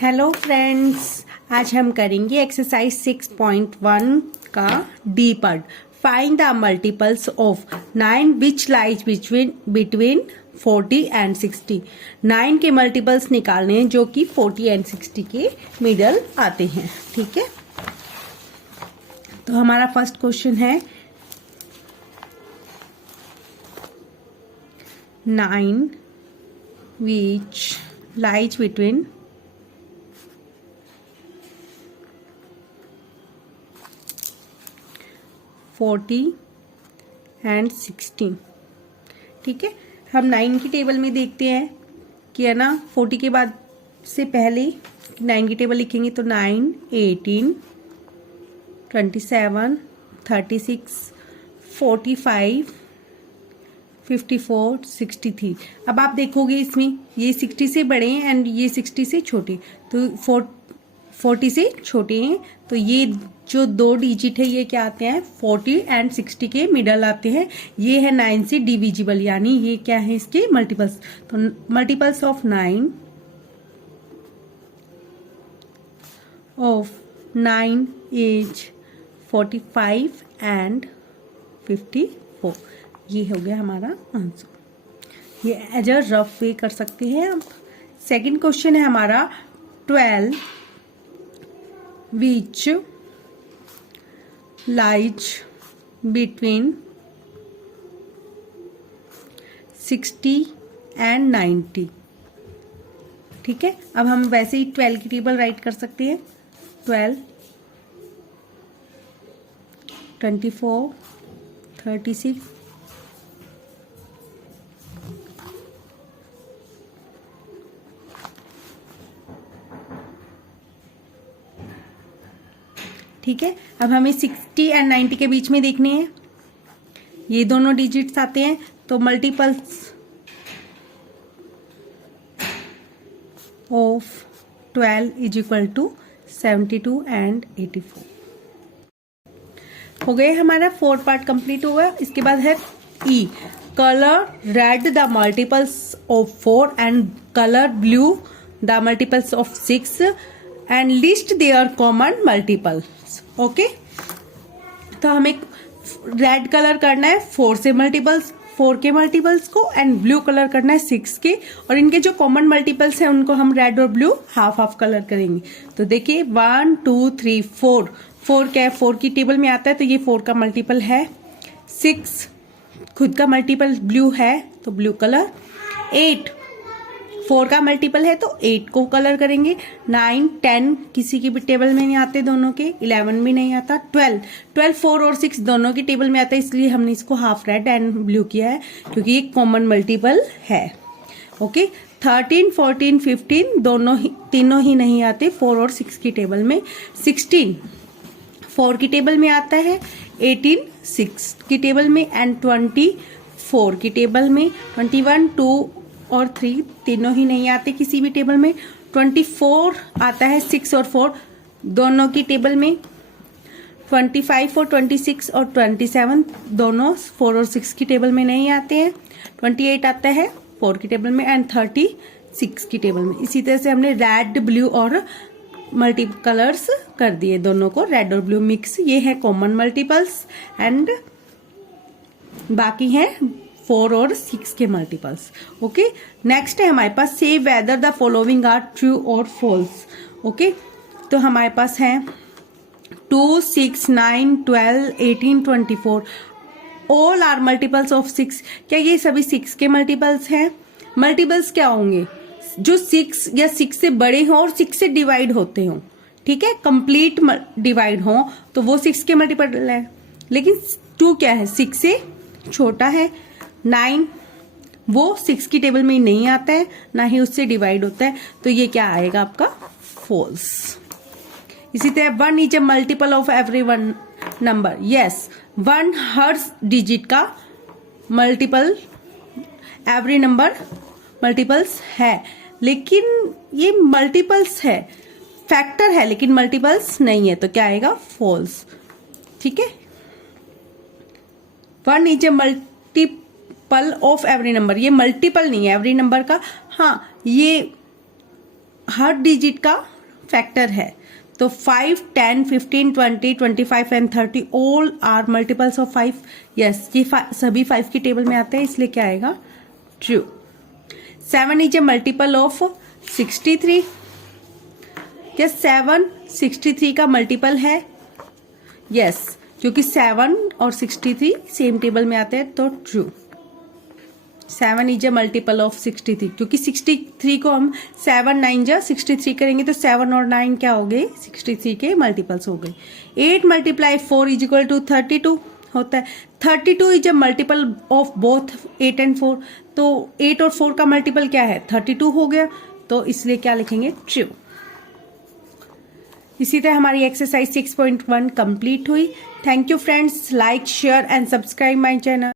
Hello friends, आज हम करेंगे एक्सरसाइज 6.1 का D part. Find the multiples of 9 which lies between 40 and 60। 9 के मल्टीपल्स निकालने हैं जो कि 40 एंड 60 के मिडल आते हैं। ठीक है, तो हमारा फर्स्ट क्वेश्चन है 9 which lies between 40 and 16। ठीक है, हम 9 की टेबल में देखते हैं कि है ना 40 के बाद से पहले 9 की टेबल लिखेंगे तो 9, 18, 27, 36, 45, 54, 63। अब आप देखोगे इसमें ये 60 से बड़े हैं एंड ये 60 से छोटे, तो 40 से छोटे हैं, तो ये जो दो डिजिट है ये क्या आते हैं 40 एंड 60 के मिडल आते हैं। ये है 9 से डिविजिबल, यानी ये क्या है इसके मल्टीपल्स। तो मल्टीपल्स ऑफ 9 इज 45 एंड 54। ये हो गया हमारा आंसर। ये एज अ रफ वे कर सकते हैं आप। सेकंड क्वेश्चन है हमारा 12 which lies between 60 and 90। ठीक है, अब हम वैसे ही 12 की टेबल राइट कर सकते हैं। 12, 24, 36, ठीक है, अब हमें 60 एंड 90 के बीच में देखने हैं। ये दोनों डिजिट्स आते हैं, तो multiples of 12 is equal to 72 and 84। हो गए, हमारा 4 पार्ट कंप्लीट हुआ। इसके बाद है e, colour red the multiples of 4 and colour blue the multiples of 6 and list their common multiples. Okay, तो हमें रेड कलर करना है 4 से मल्टीपल्स, 4 के मल्टीपल्स को, एंड ब्लू कलर करना है 6 के, और इनके जो कॉमन मल्टीपल्स हैं उनको हम रेड और ब्लू हाफ हाफ कलर करेंगे। तो देखिए 1, 2, 3, 4। 4 क्या है, 4 की टेबल में आता है, तो ये 4 का मल्टीपल है। 6 खुद का मल्टीपल ब्लू है तो ब्लू कलर। 8 4 का मल्टीपल है तो 8 को कलर करेंगे। 9, 10 किसी की भी टेबल में नहीं आते दोनों के, 11 भी नहीं आता। 12 4 और 6 दोनों की टेबल में आता है, इसलिए हमने इसको हाफ रेड एंड ब्लू किया है क्योंकि ये कॉमन मल्टीपल है। ओके, 13, 14, 15 तीनों ही नहीं आते 4 और 6 की टेबल में। 16 4 की टेबल में आता है, 18 6 की टेबल में, एंड 20 4 की टेबल में। 21 2 और 3 तीनों ही नहीं आते किसी भी टेबल में। 24 आता है 6 और 4 दोनों की टेबल में। 25 और 26 और 27 दोनों 4 और 6 की टेबल में नहीं आते हैं। 28 आता है 4 की टेबल में, एंड 30 6 की टेबल में। इसी तरह से हमने रेड ब्लू और मल्टी कलर्स कर दिए, दोनों को रेड और ब्लू मिक्स। ये है कॉमन मल्टीपल्स, एंड बाकी है 4 और 6 के मल्टीपल्स। ओके, नेक्स्ट है हमारे पास से whether the following are true और फॉल्स। ओके, तो हमारे पास है 2, 6, 9, 12, 18, 24 ऑल आर मल्टीपल्स ऑफ 6। क्या ये सभी 6 के मल्टीपल्स हैं? मल्टीपल्स क्या होंगे? जो 6 या 6 से बड़े हों और 6 से डिवाइड होते हों। ठीक है, कंप्लीट डिवाइड हों तो वो 6 के मल्टीपल है। लेकिन 2 क्या है, 6 से छोटा है। 9 वो 6 की टेबल में नहीं आता है, ना ही उससे डिवाइड होता है, तो ये क्या आएगा आपका फॉल्स। इसी तरह 1 is a multiple of every one number. Yes, 1 her digit का मल्टीपल, एवरी नंबर मल्टीपल्स है, लेकिन ये मल्टीपल्स है, फैक्टर है लेकिन मल्टीपल्स नहीं है, तो क्या आएगा फॉल्स। ठीक है, 1 is a multiple of every number, ये मल्टीपल नहीं है एवरी नंबर का। हाँ, ये हर डिजिट का फैक्टर है। तो 5, 10, 15, 20, 25 and 30 all are multiples of 5। Yes, ये सभी 5 की टेबल में आते हैं, इसलिए क्या आएगा? True. 7 is a multiple of 63। क्या 7 63 का मल्टीपल है? यस, क्योंकि 7 और 63 सेम टेबल में आते हैं, तो true. 7 is a multiple of 63, क्योंकि 63 को हम 7 9 जा 63 करेंगे तो 7 और 9 क्या हो गए? 63 के मल्टीपल्स हो गए। 8 मल्टीप्लाई 4 इज इक्वल टू 32 होता है। 32 is a multiple of both 8 and 4, तो 8 और 4 का मल्टीपल क्या है? 32 हो गया, तो इसलिए क्या लिखेंगे? ट्रू। इसी तरह हमारी एक्सरसाइज 6.1 कंप्लीट हुई। Thank you friends, like share and subscribe my channel.